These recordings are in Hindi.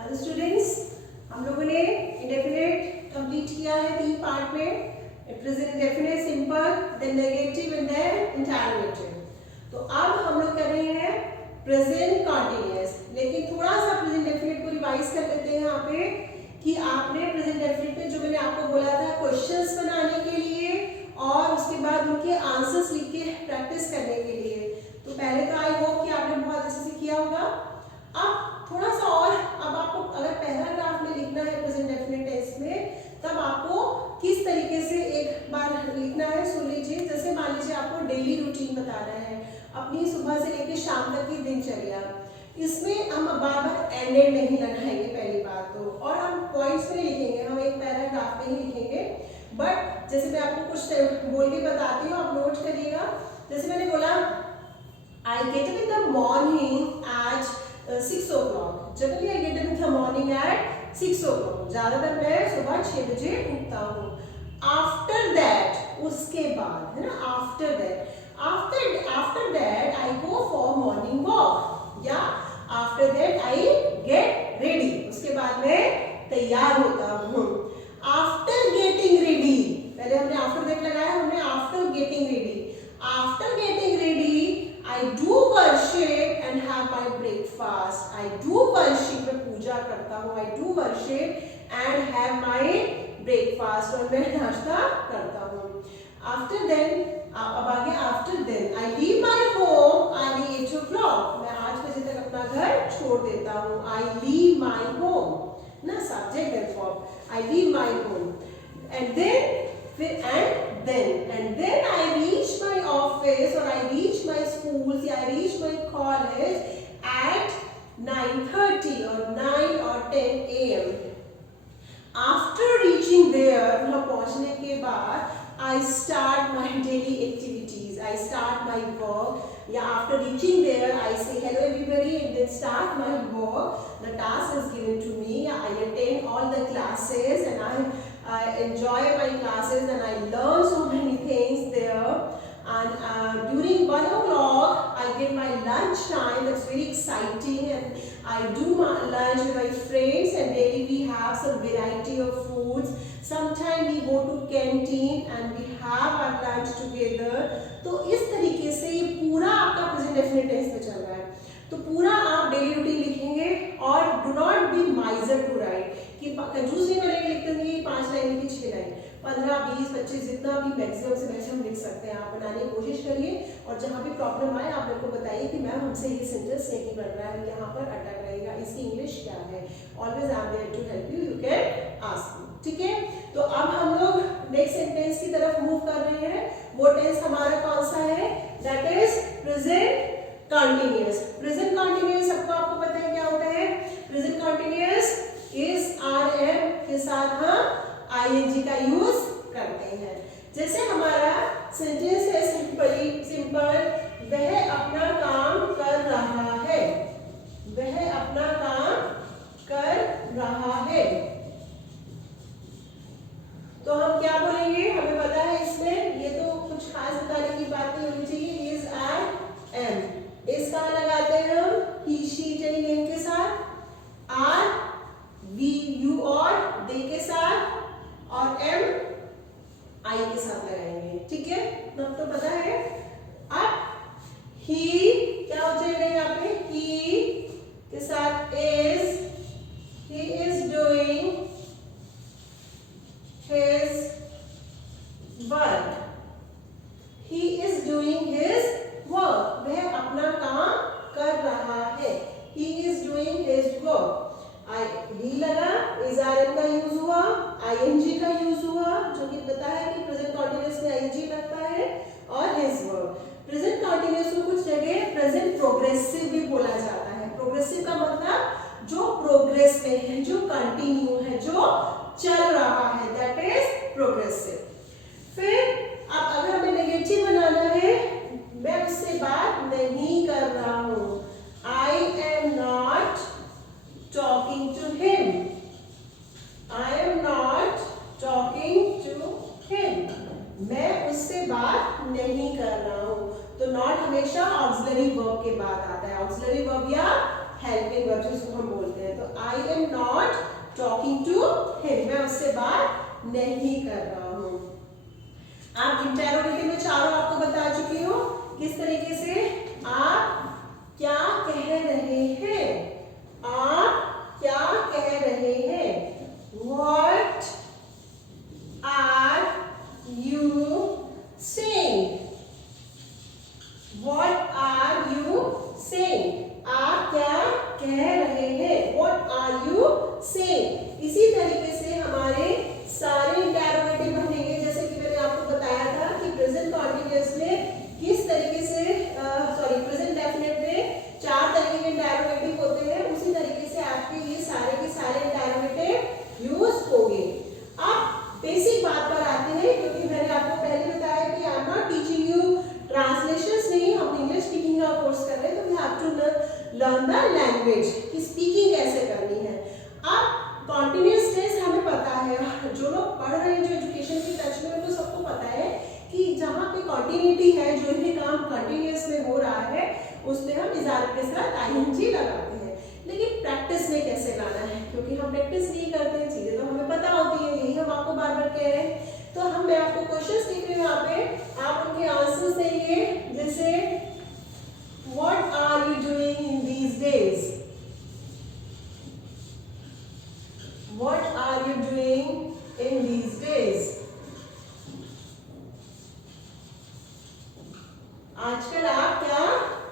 हेलो स्टूडेंट्स, हम लोगों ने इंडेफिनिट कंप्लीट किया है 3 पार्ट में, present indefinite, simple, then negative and then interrogative. तो अब हम लोग कर रहे हैं प्रेजेंट कॉन्टिन्यूअस, लेकिन थोड़ा सा प्रेजेंट इंडेफिनिट को रिवाइज कर लेते हैं यहाँ पे कि आपने प्रेजेंट इंडेफिनिट में जो मैंने आपको बोला था क्वेश्चंस बनाने के लिए और उसके बाद उनके आंसर्स लिख के प्रैक्टिस करने के लिए। तो पहले तो आई होप कि आपने बहुत अच्छे से किया होगा। अब थोड़ा सा और, अब आपको अगर पैराग्राफ में लिखना है प्रेजेंट डेफिनेट टेंस में, तब आपको किस तरीके से एक बार लिखना है सुन लीजिए। जैसे मान लीजिए आपको डेली रूटीन बताना है, अपनी सुबह से लेकर शाम तक की दिनचर्या। इसमें हम बार बार एंडेड नहीं लगाएंगे पहली बात तो, और हम पॉइंट्स में लिखेंगे, हम एक पैराग्राफ में ही लिखेंगे। बट जैसे मैं आपको कुछ बोल के बताती हूँ, आप नोट करिएगा। जैसे मैंने बोला I get up in the morning at 6 o'clock. Generally I get up in the morning at 6 o'clock. ज़्यादातर मैं सुबह 6 बजे उठता हूँ। After that, उसके बाद है ना, after that I go for morning walk. या after that I get ready. उसके बाद मैं तैयार होता हूँ। After getting ready, पहले हमने after that लगाया, हमने after getting ready. After getting ready, I do worship and have my breakfast. I do worship, मैं पूजा करता हूँ। I do worship and have my breakfast, और मैं नाश्ता करता हूँ। After then, अब आगे after then, I leave my home early 8 o'clock. मैं 8 बजे तक अपना घर छोड़ देता हूँ। I leave my home, ना subject and form. I leave my home, and then I reach my office or I reach my schools, I reach my college at 9:30 or 9 or 10 a.m. After reaching there, वहाँ पहुँचने के बाद I start my daily activities. I start my work. Yeah, after reaching there, I say hello everybody and then start my work. The task is given to me. I attend all the classes and I enjoy my classes and I learn so many things there. And during 1 o'clock, I get my lunch time. That's very exciting, and I do my lunch with my friends. And daily we have some variety of foods. Sometimes we go to canteen and we have our lunch together. तो इस तरीके से ये पूरा आपका प्रेजेंट डेफिनेट टेंस में चल रहा है। तो पूरा आप डेली रूटीन लिखेंगे और do not be miser to write, कि कंजूस नहीं बनेंगे लिखते हुए 5 लाइन की 6 लाइन, 15, 20, 25 जितना भी मैक्सिमम से मैक्सिमम लिख सकते हैं आप। बनाने की कोशिश करिए, और जहाँ भी प्रॉब्लम आए आप मेरे को बताइए कि मैम हमसे ये सेंटेंस नहीं बन रहा है, यहाँ पर अटक रहेगा, इसकी इंग्लिश क्या है। Always I am there to help you, you can ask me, ठीक है। तो अब हम लोग नेक्स्ट सेंटेंस की तरफ मूव कर रहे हैं। वो टेंस हमारा कौन सा है? That is present continuous. Present continuous सबको आपको पता है क्या होता है? प्रेजेंट कंटिन्यूअस इज आर-एम के साथ हम आईएनजी का यूज करते हैं। जैसे हमारा सेंटेंस है सिंपल, वह अपना काम कर रहा है, वह अपना काम कर रहा है। तो हम क्या बोलेंगे? हमें पता है इसमें, ये तो कुछ खास बताने की बात नहीं होनी चाहिए। इज आर एम, इस कहाँ लगाते हैं हम? ही शी यानी नेम के साथ, आर वी यू और दे के साथ, और एम आई के साथ लगाएंगे, ठीक है। अब तो पता है। अब ही क्या हो जाएगा यहाँ पे? ही के साथ is, he is doing his work. He is doing his work. वह अपना काम कर रहा है। He is doing his work. ही लगा, is rm का यूज हुआ, ing का यूज हुआ, जो कि पता है कि प्रेजेंट कंटिन्यूअस में ing लगता है, और his work। प्रेजेंट कंटिन्यूअस को कुछ जगह प्रेजेंट प्रोग्रेसिव भी बोला जाता है। प्रोग्रेसिव का मतलब जो प्रोग्रेस में है, जो कंटिन्यू है, जो चल रहा है, दैट इज प्रोग्रेसिव। फिर अब अगर हमें नेगेटिव बनाना है, मैं उससे बात नहीं कर रहा हूं। I am not talking to him, I am not talking to him, मैं उससे बात नहीं कर रहा हूं। तो नॉट हमेशा ऑक्सिलरी वर्ब के बाद आता है, ऑक्सिलरी वर्ब या हेल्पिंग वर्ब जिसको हम बोलते हैं। तो आई एम इससे बात नहीं कर रहा हूं। आप इंटेरोगेटिव में चारों आपको बता चुकी हूँ किस तरीके से आप क्या कह रहे हैं, आप क्या कह रहे हैं। What are you saying? What are you saying? आप क्या कह रहे हैं। What are you saying? इसी तरीके से हमारे सारे इंटेरोगेटिव बनेंगे, जैसे कि मैंने आपको बताया था कि प्रेजेंट कॉन्टिन्यूअस में किस तरीके से प्रेजेंट डेफिनेट में 4 तरीके के इंटेरोगेटिव होते हैं, उसी तरीके से आपके ये सारे के सारे इंटेरोगेटिव यूज होंगे। अब बेसिक बात पर आते हैं, क्योंकि मैंने आपको पहले बताया कि आई am not teaching you translations, नहीं, हम इंग्लिश स्पीकिंग का कोर्स कर रहे हैं, तो we have to learn the language कि स्पीकिंग कैसे करनी है। अब कॉन्टिन्यूअस टेंस हमें पता है, जो लोग पढ़ रहे हैं, जो एजुकेशन के टच में, तो सबको पता है कि जहाँ पे कॉन्टिन्यूटी है, जो भी काम कंटिन्यूअस में हो रहा है, उसमें हम इजाफे के साथ आईएनजी लगाते हैं। लेकिन प्रैक्टिस में कैसे लाना है, क्योंकि हम प्रैक्टिस नहीं करते हैं, चीजें तो हमें पता होती है, यही हम आपको बार बार कह रहे हैं। तो मैं आपको क्वेश्चंस लिख रही हूँ यहाँ पे, आप उनके आंसर्स देंगे। जैसे what are you doing in these days, what are you doing in these days. आजकल आप क्या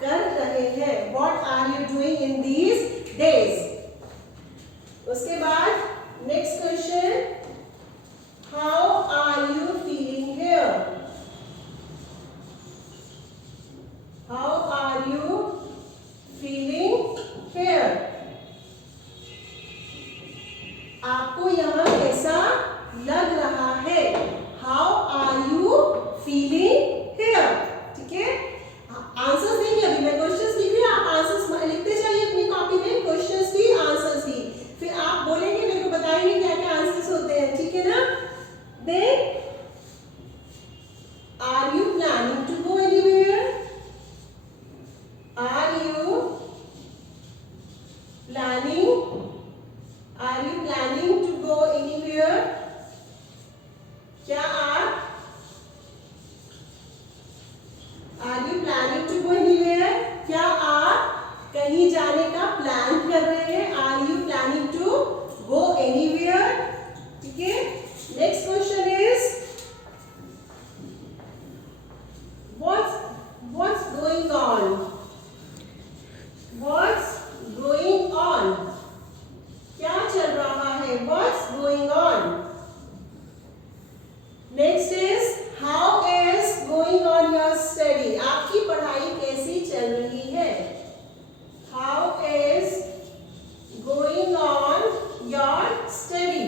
कर रहे हैं, what are you doing in these days. उसके बाद next question, how are you feeling here, how are you feeling here. आपको यहाँ कैसा लग रहा है, how are you feeling here. ठीक है, आंसर्स देंगे, अभी मैं क्वेश्चंस लिख रही हूँ, आप आंसर्स लिखते जाइए अपनी कॉपी में, क्वेश्चंस भी आंसर्स भी, फिर आप बोलेंगे, मेरे को बताएंगे क्या क्या आंसर्स होते हैं, ठीक है ना। Then are you planning to go anywhere, are you planning, are you planning to go anywhere. क्या आप are you planning to go anywhere, क्या आप कहीं जाने का प्लान कर रहे हैं, are you planning to go anywhere. ठीक है, next question is what's going on, what's going on, क्या चल रहा है, what's going on. Next is how is going on your study, आपकी पढ़ाई कैसी चल रही है, how is going on your study.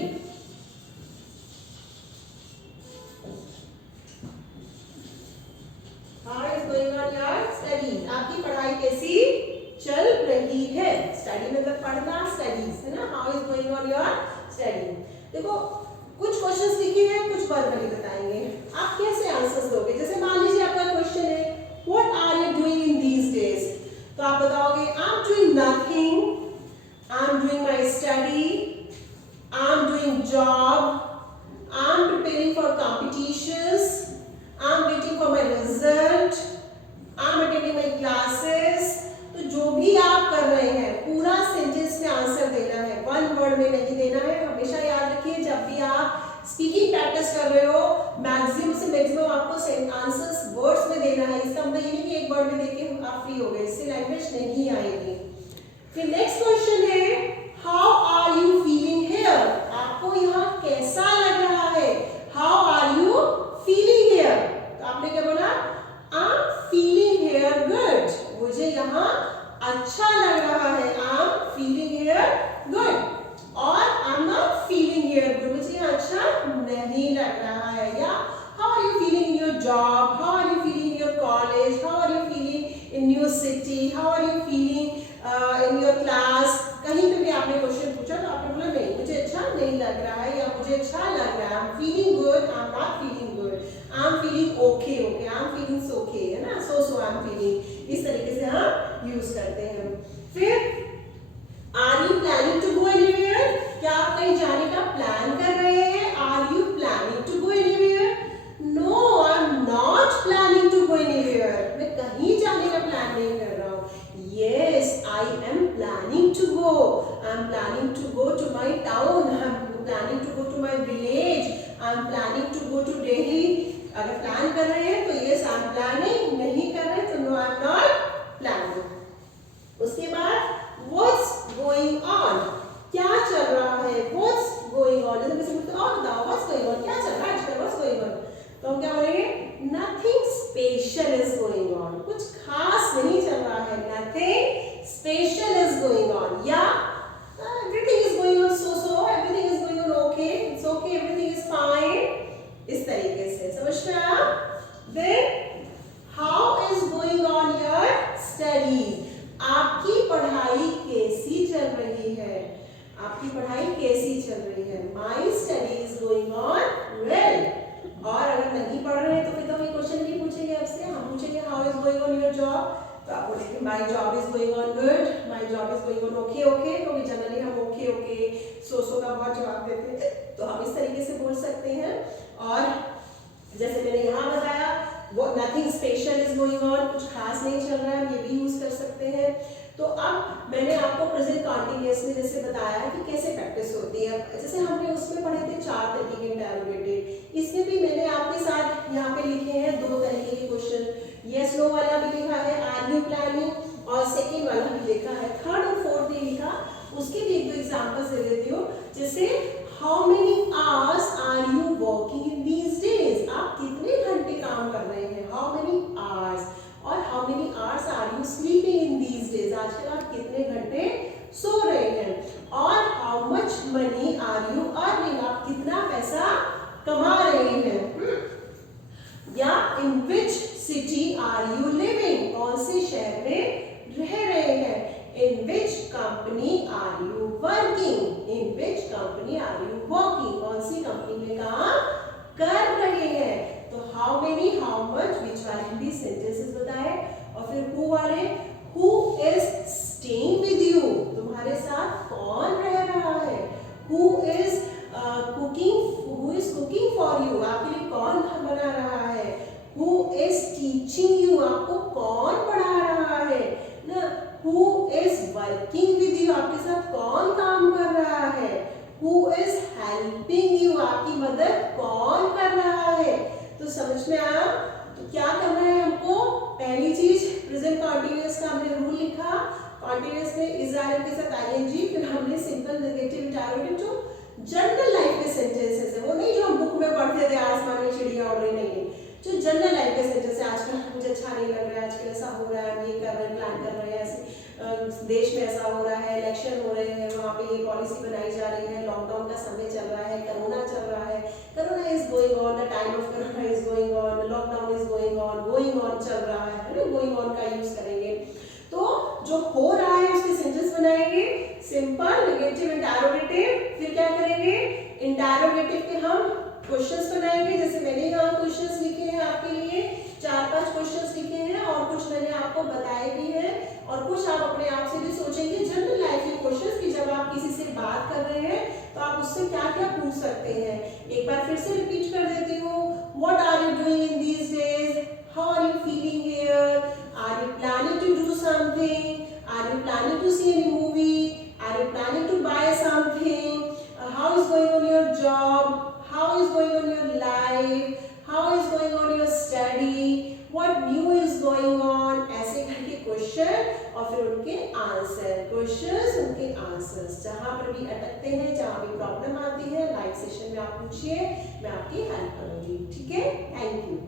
How is going on your study, आपकी पढ़ाई कैसी चल रही है। स्टडी मतलब पढ़ना, स्टडीज है ना, how is going on your study. देखो कुछ क्वेश्चंस लिखे हैं, कुछ वर्बली बताएंगे, आप कैसे आंसर्स दोगे। जैसे मान लीजिए आपका क्वेश्चन है what are you doing in these days, तो आप बताओगे I am doing nothing, I am doing my study, I am doing job, I am preparing for competitions, I am waiting for my result, I am attending my classes. तो जो भी आप कर रहे हैं पूरा सेंटेंस में आंसर देना है, वन वर्ड में नहीं देना है। हमेशा याद रखिए, जब भी आप स्पीकिंग प्रैक्टिस कर रहे हो, मैक्सिमम से मैक्सिमम आपको आंसर्स वर्ड्स में देना है। इसका मतलब ये नहीं कि एक वर्ड में देके आप फ्री हो गए, इससे लैंग्वेज नहीं आएगी। फिर नेक्स्ट क्वेश्चन है how are you feeling here, आपको यहाँ कैसा लग रहा है, how are you feeling here. तो आपने क्या बोला, I am feeling here good, मुझे यहाँ अच्छा लग रहा है, I am feeling here good. और I am not feeling here good, मुझे यहाँ अच्छा नहीं लग रहा है। या how are you feeling in your job, how are you feeling in your college, how are you feeling in your city, how are you feeling in your class. कहीं पे भी आपने क्वेश्चन पूछा तो आपने बोला नहीं, मुझे अच्छा नहीं लग रहा है, या मुझे अच्छा लग रहा है, I am feeling good, I am not feeling good, I am feeling okay okay, I am feeling okay, है ना, सो आई एम फीलिंग। इस तरीके से हम यूज करते हैं। फिर are you planning to go anywhere, क्या आप कहीं जाने का प्लान कर रहे हैं। I'm planning to go to my town, I'm planning to go to my village, I'm planning to go to Delhi. अगर प्लान कर रहे हैं तो yes I'm planning, नहीं कर रहे तो no I'm not planning. उसके बाद what's going on, क्या चल रहा है, what's going on, जैसे किसी को और बताओ what's going on, क्या चल रहा है आजकल, what's going on, तो हम क्या बोलेंगे nothing special is going on, कुछ खास नहीं चल रहा है, nothing special is going on, या everything is going on so everything is going on okay, it's okay, everything is fine, इस तरीके से समझ में आया. Then how is going on your studies, आपकी पढ़ाई कैसी चल रही है, आपकी पढ़ाई कैसी चल रही है. My study is going on well. और अगर नहीं पढ़ रहे हैं तो फिर तो हम ये क्वेश्चन नहीं पूछेंगे आपसे, हम पूछेंगे how is going on your job, तो आप बोलेंगे my job is going on good, my job is going on okay okay, तो जनरली हम okay okay so का बहुत जवाब देते हैं, तो हम इस तरीके से बोल सकते हैं. और जैसे मैंने यहाँ बताया वो nothing special is going on, कुछ खास नहीं चल रहा है, हम ये भी यूज कर सकते हैं. तो अब मैंने आपको प्रेजेंट कंटीन्यूअस में जैसे बताया कि कैसे प्रैक्टिस होती है, जैसे हमने उसमें पढ़े थे 4 तरीके के इंटरोगेटिव, इसमें भी मैंने आपके साथ यहाँ पे लिखे हैं 2 तरीके के क्वेश्चन, यस नो वाला भी लिखा है आर यू प्लानिंग, और सेकेंड वाला भी लिखा है, थर्ड और फोर्थ भी लिखा, उसके भी एक दो एग्जाम्पल्स दे देती हूँ. जैसे how many hours are you working in these days, आप कितने घंटे काम कर रहे हैं, हाउ मेनी आवर्स, और how many hours are you sleeping in these days, आजकल आप कितने घंटे सो रहे हैं, और how much money are you earning, आप कितना पैसा कमा रहे हैं, या in which city are you living, कौन से शहर में रह रहे हैं, in which company are you working, in which company are you working, कौन सी कंपनी में काम कर रहे हैं. तो how many, how much, which वाले भी सेंटेंसेस बताए. और फिर हु वाले, who is staying with you, तुम्हारे साथ कौन रह रहा है, who is cooking for you, आपके लिए कौन बना रहा है, हु इज टीचिंग यू, आपको कौन पढ़ा रहा है ना, who is working with you, आपके साथ कौन काम कर रहा है, हु इज हेल्पिंग यू, आपकी मदद कौन कर रहा है. तो समझ में आया. तो क्या करना है हमको, पहली चीज प्रेजेंट कंटीन्यूअस का हमने रूल लिखा, कंटीन्यूअस में इज आर के साथ आईएनजी, फिर हमने सिंपल नेगेटिव इंटरोगेटिव जो जनरल लाइफ के सेंटेंसेस है, वो नहीं जो हम बुक में पढ़ते थे आसमान में चिड़िया उड़ रही, नहीं, जो जनरल लाइफ के सेंटेंस है, आजकल मुझे अच्छा नहीं लग रहा है, आजकल ऐसा हो रहा है, हम ये कर रहे हैं, प्लान कर रहे हैं, ऐसे देश में ऐसा हो रहा है, इलेक्शन हो रहे हैं, वहाँ पे ये पॉलिसी बनाई जा रही है, लॉकडाउन का समय चल रहा है, कोरोना चल रहा है, corona is going on, the time of corona is going on, lockdown is going on चल रहा है ना, गोइंग ऑन का यूज करेंगे. तो जो हो रहा है उसके सेंटेंस बनाएंगे, सिंपल नेगेटिव इंटरोगेटिव, फिर क्या करेंगे, इंटरोगेटिव के हम क्वेश्चंस बनाएंगे. जैसे मैंने यहाँ क्वेश्चंस लिखे हैं आपके लिए, 4-5 क्वेश्चंस लिखे हैं, और कुछ मैंने आपको बताए भी हैं, और कुछ आप अपने आप से भी सोचेंगे जनरल लाइफ के क्वेश्चंस की, जब आप किसी से बात कर रहे हैं तो आप उससे क्या क्या पूछ सकते हैं. एक बार फिर से रिपीट कर देती हूँ, what are you doing in these days, how are you feeling here, are you planning to do something, are you planning to see any movie, are you planning to buy something, how is going on your job, how is going on your life, how is going on your study, what new is going on, ऐसे करके क्वेश्चन और फिर उनके आंसर, क्वेश्चंस उनके आंसर्स, जहां पर भी अटकते हैं, जहां भी प्रॉब्लम आती है, लाइव सेशन में आप पूछिए, मैं आपकी हेल्प करूंगी. ठीक है, थैंक यू.